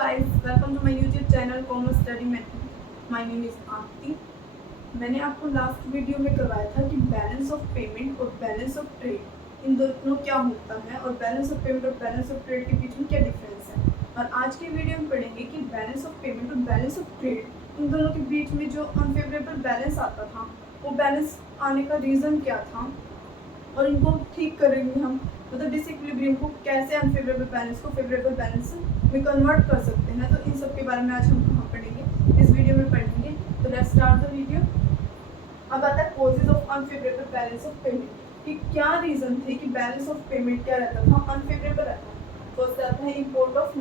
guys, welcome to my YouTube channel Commerce Study Method. My name is Aarti. मैंने आपको last video में करवाया था कि बैलेंस ऑफ पेमेंट और बैलेंस ऑफ ट्रेड इन दोनों क्या होता है और बैलेंस ऑफ पेमेंट और बैलेंस ऑफ ट्रेड के बीच में क्या डिफरेंस है। और आज के वीडियो में पढ़ेंगे कि बैलेंस ऑफ पेमेंट और बैलेंस ऑफ ट्रेड इन दोनों के बीच में जो अनफेवरेबल बैलेंस आता था वो बैलेंस आने का रीज़न क्या था और इनको ठीक करेंगे हम, मतलब डिसइक्विलिब्रियम को कैसे अनफेवरेबल बैलेंस को फेवरेबल बैलेंस में कन्वर्ट कर सकते हैं। तो इन सब के बारे में आज हम कहाँ पढ़ेंगे, इस वीडियो में पढ़ेंगे। तो लेट्स स्टार्ट द वीडियो। अब आता है causes of unfavourable balance of payment कि क्या रीज़न थे कि बैलेंस ऑफ पेमेंट क्या रहता था, अनफेवरेबल रहता था। फर्स्ट आता है इम्पोर्ट ऑफ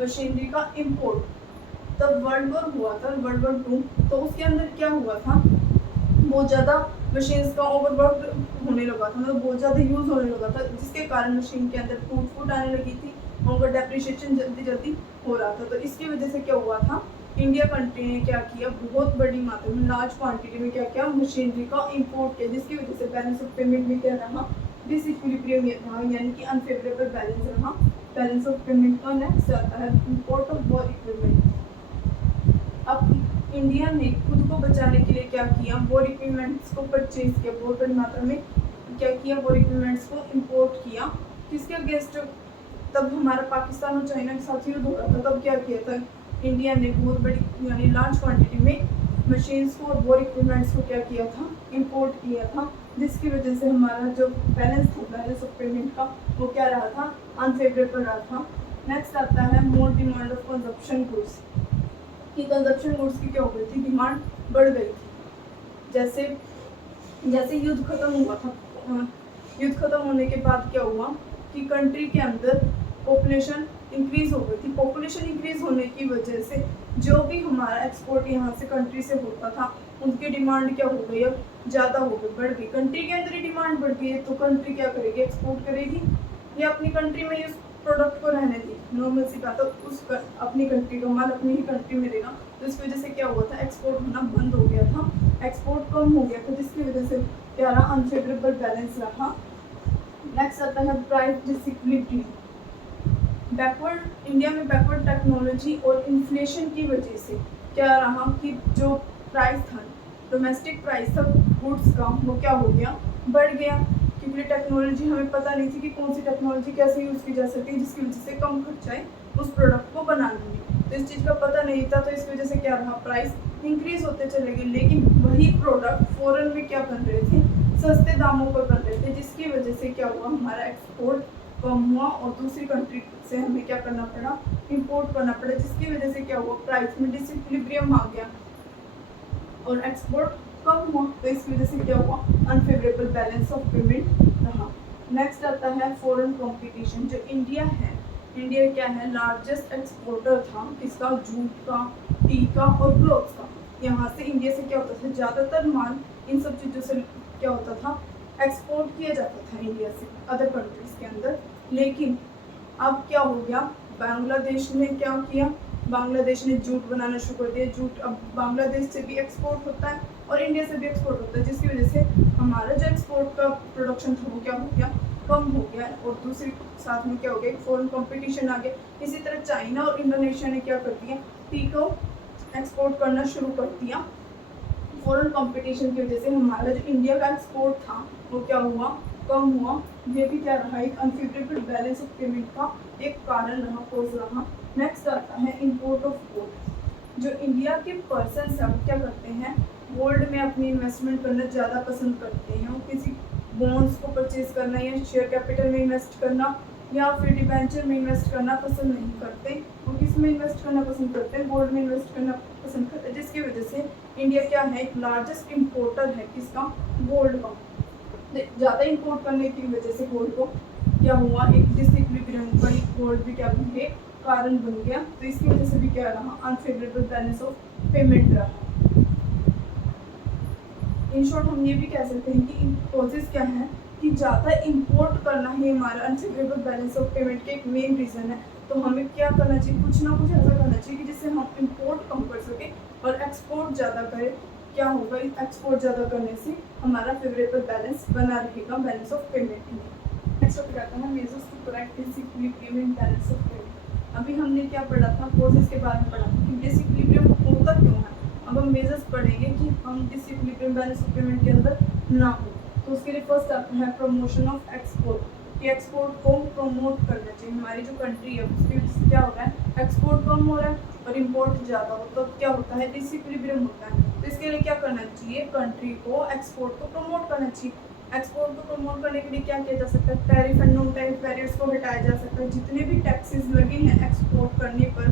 मशीनरी का इम्पोर्ट। तब वर्ल्ड वॉर हुआ था, वर्ल्ड वॉर 2, तो उसके अंदर क्या हुआ था, बहुत ज़्यादा मशीन्स का ओवरवर्क होने लगा था, मतलब बहुत ज़्यादा यूज़ होने लगा था, जिसके कारण मशीन के अंदर टूट फूट आने लगी थी, उनका डेप्रिशिएशन जल्दी जल्दी हो रहा था। तो इसकी वजह से क्या हुआ था, इंडिया कंट्री ने क्या किया, बहुत बड़ी मात्रा में लार्ज क्वांटिटी में क्या किया, मशीनरी का इंपोर्ट किया, जिसकी वजह से बैलेंस ऑफ पेमेंट में क्या रहा, डिसइक्विलिब्रियम रहा, यानी कि अनफेवरेबल बैलेंस रहा। बैलेंस ऑफ पेमेंट का नेक्स्ट आता है इंपोर्ट ऑफ वॉर इक्विपमेंट। अब इंडिया ने खुद को बचाने के लिए क्या किया, वॉर इक्विपमेंट्स को परचेज किया, बहुत बड़ी मात्रा में क्या किया, वॉर इक्विपमेंट्स को इंपोर्ट किया। किसके अगेंस्ट, तब हमारा पाकिस्तान और चाइना के साथ युद्ध हो रहा था, तब क्या किया था, इंडिया ने बहुत बड़ी यानी लार्ज क्वांटिटी में मशीन्स को और वॉर इक्विपमेंट्स को क्या किया था, इंपोर्ट किया था, जिसकी वजह से हमारा जो बैलेंस था, बैलेंस ऑफ पेमेंट का, वो क्या रहा था, अनफेवरेबल रहा था। नेक्स्ट आता है more demand of consumption goods कि कंजप्शन गुड्स की क्या हो गई थी, डिमांड बढ़ गई थी। जैसे जैसे युद्ध खत्म हुआ था, युद्ध खत्म होने के बाद क्या हुआ कि कंट्री के अंदर पॉपुलेशन इंक्रीज हो गई थी। पॉपुलेशन इंक्रीज होने की वजह से जो भी हमारा एक्सपोर्ट यहाँ से कंट्री से होता था, उनकी डिमांड क्या हो गई, अब ज़्यादा हो गई, बढ़ गई। कंट्री के अंदर ही डिमांड बढ़ गई है, तो कंट्री क्या करेगी, एक्सपोर्ट करेगी या अपनी कंट्री में उस प्रोडक्ट को रहने दी, नॉर्मल सी बात है, उस अपनी कंट्री का माल अपनी ही कंट्री में देगा। तो इसकी वजह से क्या हुआ था, एक्सपोर्ट होना बंद हो गया था, एक्सपोर्ट कम हो गया था, जिसकी वजह से क्या रहा, अनफेवरेबल बैलेंस रहा। नेक्स्ट आता है प्राइस डिसइक्विलिब्रियम। इंडिया में बैकवर्ड टेक्नोलॉजी और इन्फ्लेशन की वजह से क्या रहा कि जो प्राइस था, डोमेस्टिक प्राइस था गुड्स का, वो क्या हो गया, बढ़ गया, क्योंकि टेक्नोलॉजी हमें पता नहीं थी कि कौन सी टेक्नोलॉजी कैसे यूज़ की जा सकती है, जिसकी वजह से कम खर्चाए उस प्रोडक्ट को बनाने में। तो इस चीज़ का पता नहीं था, तो इसकी वजह से क्या रहा, प्राइस इंक्रीज होते चले गए। लेकिन वही प्रोडक्ट फॉरेन में क्या बन रहे थे, सस्ते दामों पर बन रहे थे, जिसकी वजह से क्या हुआ, हमारा एक्सपोर्ट कम हुआ और दूसरी कंट्री से हमें क्या करना पड़ा, इंपोर्ट करना पड़ा, जिसकी वजह से क्या हुआ, प्राइस में डिसइक्विलिब्रियम आ गया और एक्सपोर्ट कम हुआ। तो इसकी वजह से क्या हुआ, अनफेवरेबल बैलेंस ऑफ पेमेंट रहा। नेक्स्ट आता है फॉरेन कंपटीशन। जो इंडिया है, इंडिया क्या है, लार्जेस्ट एक्सपोर्टर था किसका, जूट का, टी का और क्लोथ्स का। यहाँ से इंडिया से क्या होता था, ज़्यादातर माल इन सब चीज़ों से क्या होता था, एक्सपोर्ट किया जाता था इंडिया से अदर कंट्रीज़ के अंदर। लेकिन अब क्या हो गया, बांग्लादेश ने क्या किया, बांग्लादेश ने जूट बनाना शुरू कर दिया। जूट अब बांग्लादेश से भी एक्सपोर्ट होता है और इंडिया से भी एक्सपोर्ट होता है, जिसकी वजह से हमारा जो एक्सपोर्ट का प्रोडक्शन था वो क्या हो गया, कम हो गया और दूसरी साथ में क्या हो गया, फॉरेन कंपटीशन आ गया। इसी तरह चाइना और इंडोनेशिया ने क्या कर दिया, टी को एक्सपोर्ट करना शुरू कर दिया। फॉरेन कंपटीशन की वजह से हमारा जो इंडिया का एक्सपोर्ट था वो क्या हुआ, कम हुआ। ये भी क्या रहा, एक अनफेवरेबल बैलेंस ऑफ पेमेंट का एक कारण रहा, कॉज रहा। नेक्स्ट आता है इंपोर्ट ऑफ गोल्ड। जो इंडिया के पर्सन है वो क्या करते हैं, गोल्ड में अपनी इन्वेस्टमेंट करना ज़्यादा पसंद करते हैं। वो किसी बॉन्ड्स को परचेज करना या शेयर कैपिटल में इन्वेस्ट करना या फिर डिबेंचर में इन्वेस्ट करना पसंद नहीं करते। वो किस में इन्वेस्ट करना पसंद करते हैं, गोल्ड में इन्वेस्ट करना पसंद करते हैं, जिसकी वजह से इंडिया क्या है, एक लार्जेस्ट इम्पोर्टर है किसका, गोल्ड का। ज़्यादा इंपोर्ट करने की वजह से गोल्ड को क्या हुआ, एक डिसइक्विलिब्रियम का गोल्ड भी क्या बन गया, कारण बन गया। तो इसकी वजह से भी क्या रहा, अनफेवरेबल बैलेंस ऑफ पेमेंट रहा। इन शॉर्ट हम ये भी कह सकते हैं कि कॉजेज क्या है कि ज़्यादा इंपोर्ट करना ही हमारा अनफेवरेबल बैलेंस ऑफ पेमेंट के एक मेन रीज़न है। तो हमें क्या करना चाहिए, कुछ ना कुछ ऐसा करना चाहिए कि जिससे हम इंपोर्ट कम कर सकें और एक्सपोर्ट ज़्यादा करें। क्या होगा, एक्सपोर्ट ज़्यादा करने से हमारा फेवरेबल बैलेंस बना रहेगा, बैलेंस ऑफ पेमेंट में। नेक्स्ट टॉपिक आता है measures to correct disequilibrium in balance of payment. अभी हमने क्या पढ़ा था, कॉजेस के बारे में पढ़ा था कि डिसइक्विलिब्रियम होता क्यों है। अब हम मेजर्स पढ़ेंगे कि हम डिसइक्विलिब्रियम बैलेंस ऑफ पेमेंट के अंदर ना हो। तो उसके लिए फर्स्ट आता है प्रमोशन ऑफ एक्सपोर्ट, कि एक्सपोर्ट को प्रमोट करना चाहिए। हमारी जो कंट्री है उसकी वजह से क्या हो रहा है, एक्सपोर्ट कम हो रहा है और इम्पोर्ट ज़्यादा हो, तो क्या होता है, डिसइक्विलिब्रियम होता है। तो इसके लिए क्या करना चाहिए, कंट्री को एक्सपोर्ट को प्रमोट करना चाहिए। एक्सपोर्ट को प्रमोट करने के लिए क्या किया जा सकता है, tariff and non tariff barriers को हटाया जा सकता है। जितने भी टैक्सेस लगे हैं एक्सपोर्ट करने पर,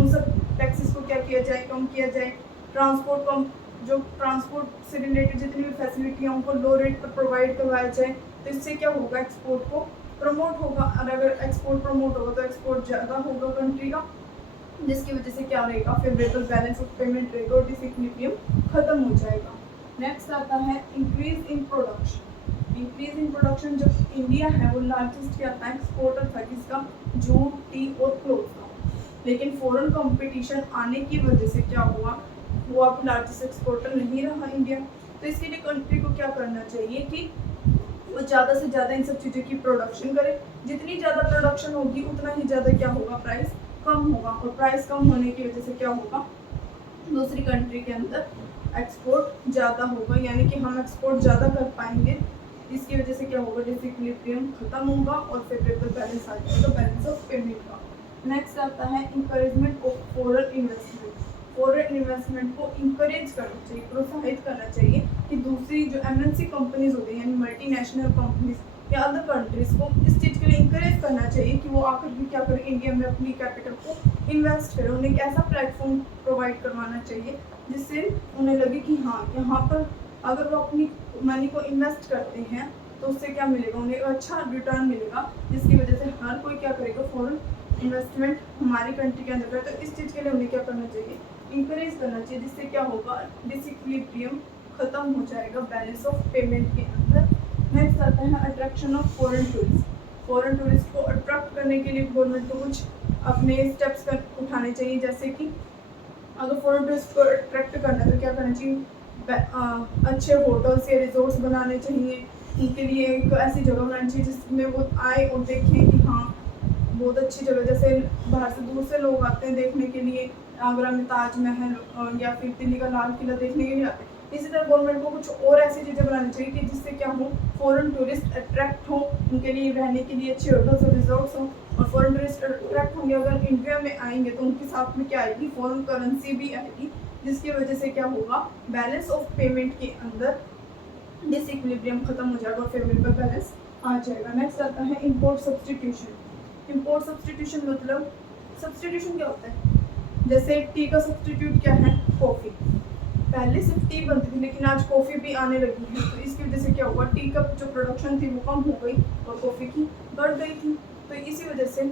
उन सब टैक्सेस को क्या किया जाए, कम किया जाए। ट्रांसपोर्ट कम, जो ट्रांसपोर्ट से रिलेटेड जितनी भी फैसिलिटी हैं उनको लो रेट पर प्रोवाइड करवाया जाए। तो इससे क्या होगा, एक्सपोर्ट को प्रमोट होगा। और अगर एक्सपोर्ट प्रमोट होगा तो एक्सपोर्ट ज़्यादा होगा कंट्री का, जिसकी वजह से क्या रहेगा, फेवरेबल बैलेंस ऑफ पेमेंट रहेगा और डिसइक्विलिब्रियम खत्म हो जाएगा। नेक्स्ट आता है increase in production. Increase in production, जो इंडिया है वो लार्जेस्ट क्या था, एक्सपोर्टर था किसका, जूट, टी और क्लोथ का। लेकिन फॉरेन कंपटीशन आने की वजह से क्या हुआ, वो अब लार्जेस्ट एक्सपोर्टर नहीं रहा इंडिया। तो इसके लिए कंट्री को क्या करना चाहिए कि वो ज़्यादा से ज़्यादा इन सब चीज़ों की प्रोडक्शन करे। जितनी ज़्यादा प्रोडक्शन होगी उतना ही ज़्यादा क्या होगा, प्राइस कम होगा। और प्राइस कम होने की वजह से क्या होगा, दूसरी कंट्री के अंदर एक्सपोर्ट ज़्यादा होगा, यानी कि हम एक्सपोर्ट ज़्यादा कर पाएंगे। इसकी वजह से क्या होगा, डिसइक्विलिब्रियम खत्म होगा और फेवरेबल बैलेंस आ जाएगा, बैलेंस ऑफ पेमेंट का। नेक्स्ट आता है encouragement of foreign investment. Foreign investment को इंकरेज करना चाहिए, प्रोत्साहित करना चाहिए कि दूसरी जो MNC कंपनीज होती हैं, यानी मल्टीनेशनल कंपनीज या अदर कंट्रीज को इस चीज़ के लिए इंकरेज करना चाहिए कि वो आकर भी क्या करें, इंडिया में अपनी कैपिटल को इन्वेस्ट करें। उन्हें एक ऐसा प्लेटफॉर्म प्रोवाइड करवाना चाहिए जिससे उन्हें लगे कि हाँ, यहाँ पर अगर वो अपनी मनी को इन्वेस्ट करते हैं तो उससे क्या मिलेगा, उन्हें अच्छा रिटर्न मिलेगा, जिसकी वजह से हर कोई क्या करेगा, फॉरेन इन्वेस्टमेंट हमारी कंट्री के अंदर करे। तो इस चीज़ के लिए उन्हें क्या करना चाहिए, इंकरेज करना चाहिए, जिससे क्या होगा, डिसइक्विलिब्रियम खत्म हो जाएगा बैलेंस ऑफ पेमेंट के अंदर। नेक्स्ट आता है attraction of foreign tourist. Foreign tourist को अट्रैक्ट करने के लिए गवर्नमेंट को कुछ अपने स्टेप्स उठाने चाहिए, जैसे कि अगर फॉरेन टूरिस्ट को अट्रैक्ट करना है तो क्या करना चाहिए, अच्छे होटल्स या रिजॉर्ट्स बनाने चाहिए। उनके लिए एक ऐसी जगह बनानी चाहिए जिसमें वो आए और देखें कि हाँ बहुत अच्छी जगह, जैसे बाहर से दूर से लोग आते हैं देखने के लिए, आगरा में ताजमहल या फिर दिल्ली का लाल किला देखने के लिए आते हैं। इसी तरह गवर्नमेंट को कुछ और ऐसी चीज़ें बनानी चाहिए कि जिससे क्या हो, फॉरेन टूरिस्ट अट्रैक्ट हो, उनके लिए रहने के लिए अच्छे होटल्स और रिजॉर्ट्स हों। और फॉरेन टूरिस्ट अट्रैक्ट होंगे, अगर इंडिया में आएंगे तो उनके साथ में क्या आएगी, फॉरेन करेंसी भी आएगी, जिसकी वजह से क्या होगा, बैलेंस ऑफ पेमेंट के अंदर डिसइक्विलिब्रियम खत्म हो जाएगा और फेवरेबल बैलेंस आ जाएगा। नेक्स्ट आता है इंपोर्ट सब्सटीट्यूशन। इंपोर्ट सब्सटीट्यूशन मतलब, सब्सटीट्यूशन क्या होता है, जैसे टी का सब्सटीट्यूट क्या है, कॉफ़ी। पहले सिर्फ टी बनती थी लेकिन आज कॉफ़ी भी आने लगी है, तो इसकी वजह से क्या हुआ, टी का जो प्रोडक्शन थी वो कम हो गई और कॉफ़ी की बढ़ गई थी। तो इसी वजह से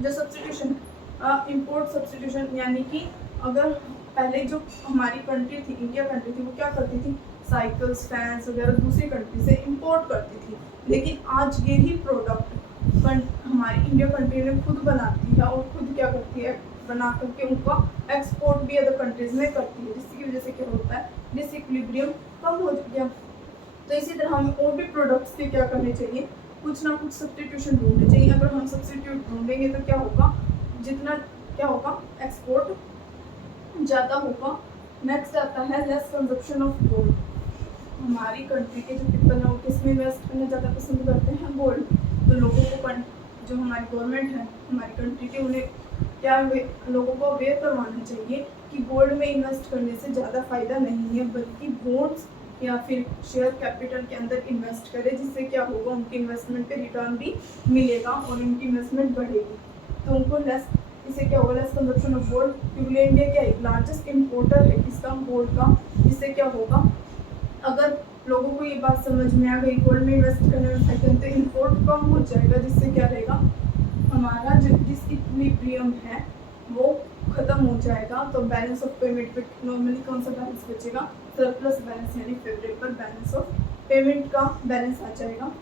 जो सब्सटीट्यूशन, इंपोर्ट सब्सटीट्यूशन, यानी कि अगर पहले जो हमारी कंट्री थी, इंडिया कंट्री थी, वो क्या करती थी, साइकिल्स, फैंस वगैरह दूसरी कंट्री से इंपोर्ट करती थी। लेकिन आज यही प्रोडक्ट हमारी इंडिया कंट्री में खुद बनाती है और खुद क्या करती है, बना करके उनका एक्सपोर्ट भी अदर कंट्रीज में करती है, जिसकी वजह से क्या होता है, डिसइक्विलिब्रियम कम हो गया। तो इसी तरह हमें और भी प्रोडक्ट्स के क्या करने चाहिए, कुछ ना कुछ सब्सटीट्यूशन ढूंढने चाहिए। अगर हम सब्सटीट्यूट ढूंढेंगे तो क्या होगा, जितना क्या होगा, एक्सपोर्ट ज़्यादा होगा। नेक्स्ट आता है लेस कंजप्शन ऑफ गोल्ड। हमारी कंट्री के जो पीपल हैं वो किस में इन्वेस्ट करना ज़्यादा पसंद करते हैं, गोल्ड। तो लोगों को, जो हमारी गवर्नमेंट है हमारी कंट्री के, उन्हें क्या लोगों को अवेयर करवाना चाहिए कि गोल्ड में इन्वेस्ट करने से ज़्यादा फ़ायदा नहीं है, बल्कि बॉन्ड्स या फिर शेयर कैपिटल के अंदर इन्वेस्ट करें, जिससे क्या होगा, उनकी इन्वेस्टमेंट पे रिटर्न भी मिलेगा और उनकी इन्वेस्टमेंट बढ़ेगी। तो उनको इससे क्या होगा, लेस कंजप्शन ऑफ गोल्ड, क्योंकि इंडिया क्या है, लार्जेस्ट इम्पोर्टर है किसका, गोल्ड का। इससे क्या होगा, अगर लोगों को ये बात समझ में आ गई गोल्ड में इन्वेस्ट करने में फायदा, तो इम्पोर्ट कम हो जाएगा, जिससे क्या रहेगा, हमारा जो डिसइक्विलिब्रियम है वो खत्म हो जाएगा। तो बैलेंस ऑफ पेमेंट पे नॉर्मली कौन सा बैलेंस बचेगा, सरप्लस बैलेंस, यानी फेवरेबल बैलेंस ऑफ पेमेंट का बैलेंस आ जाएगा।